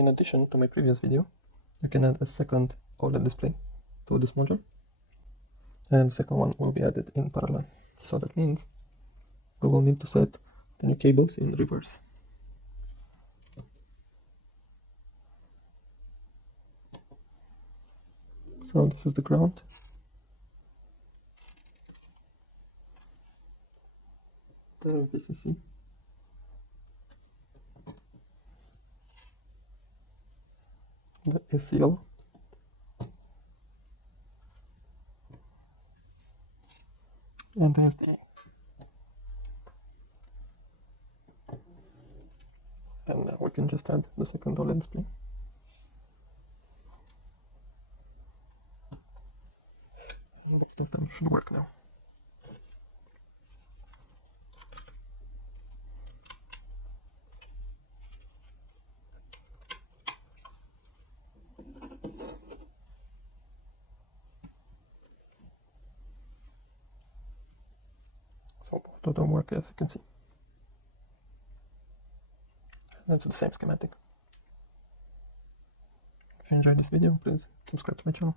in addition to my previous video, you can add a second OLED display to this module, and the second one will be added in parallel. So that means we will need to set the new cables in reverse. So this is the ground. The VCC. The ACL. And the SDA. And now we can just add the second OLED display. And both of them should work now. So both of them work, as you can see. That's the same schematic. If you enjoyed this video, please subscribe to my channel.